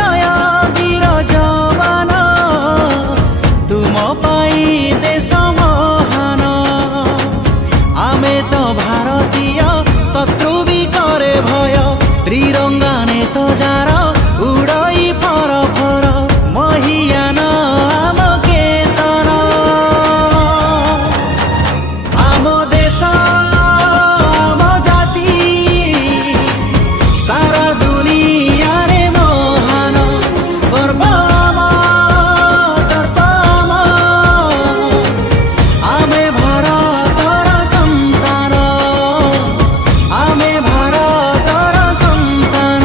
जय वीर जवान तुम पाई देश महान आमे तो भारतीय शत्रु भी करे भय त्रिरंगा ने तो जार उड़ई फर फर महियान आम केतन आम देश आम जाति सारा दुनिया रे महान गर्व दर्प आमे भारतर संतान आमे भारतर संतान।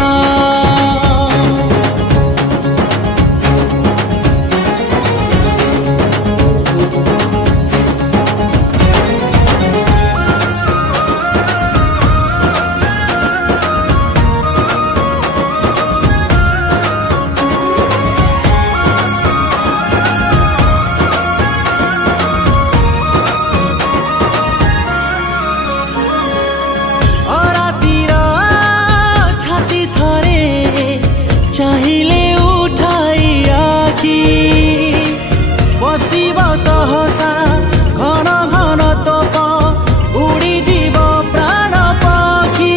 अरातिर छाती थरे चाहिले उठाई आखि बसिब सहसा घन घन तोप उड़ी जीव प्राण पक्षी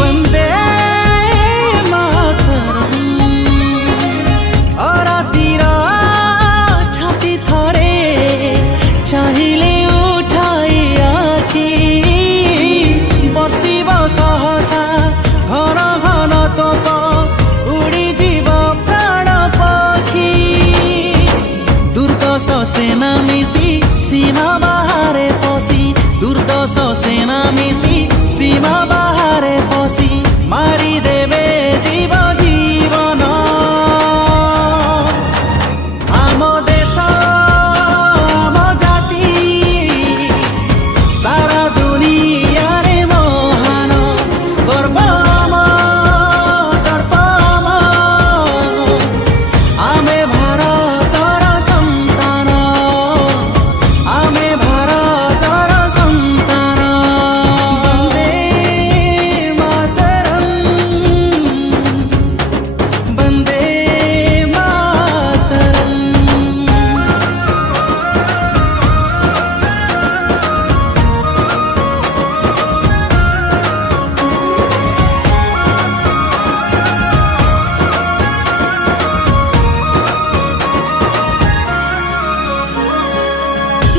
वंदे मातरम। अरातिर छाती थरे चाहिले उठाई आखि बसिब सहसा घन घन तोप उड़ी जीव प्राण पक्षी दुर्दश सेना मिसी सीमा बाहरे पसी दुर्दश सेना मिसी सीमा बाहरे पसी मारी देवे जीव जीवन आम देश आम जाति सारा दुनिया रे महान गर्व दर्प आमे भारतर संतान आमे भारतर संतान वंदे मातरम वंदे मातरम।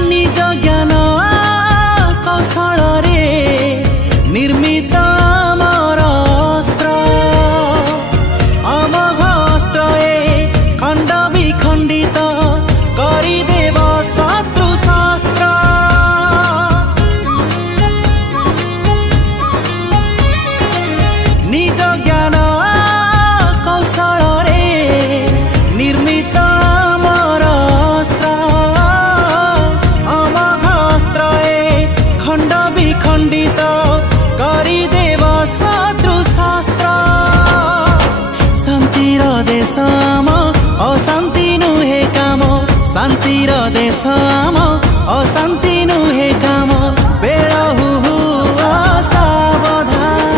निज ज्ञान कौशल रे निर्मित आमर अस्त्र अमोघ अस्त्र ए खंड विखंडित करिदेव शत्रु शस्त्र निज ज्ञान कौशल रे निर्मित आमर अस्त्र अमोघ अस्त्र ए खंड विखंडित करिदेव शत्रु शस्त्र शांतिर देश आम अशांति नुहे काम शांतिर देश आम अशांति नुहे काम बेल हु असावधान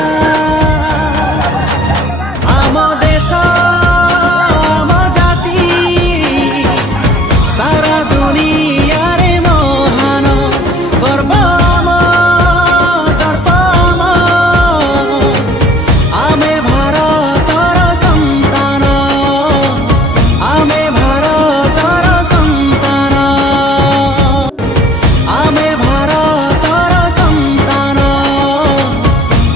आम देश आम जाति सारा दुनिया रे महान गर्व दर्प आमे भारतर संतान आमे भारतर संतान आमे भारतर संतान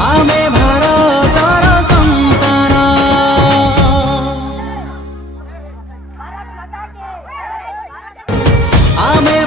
आमे भारतर संतान। आमे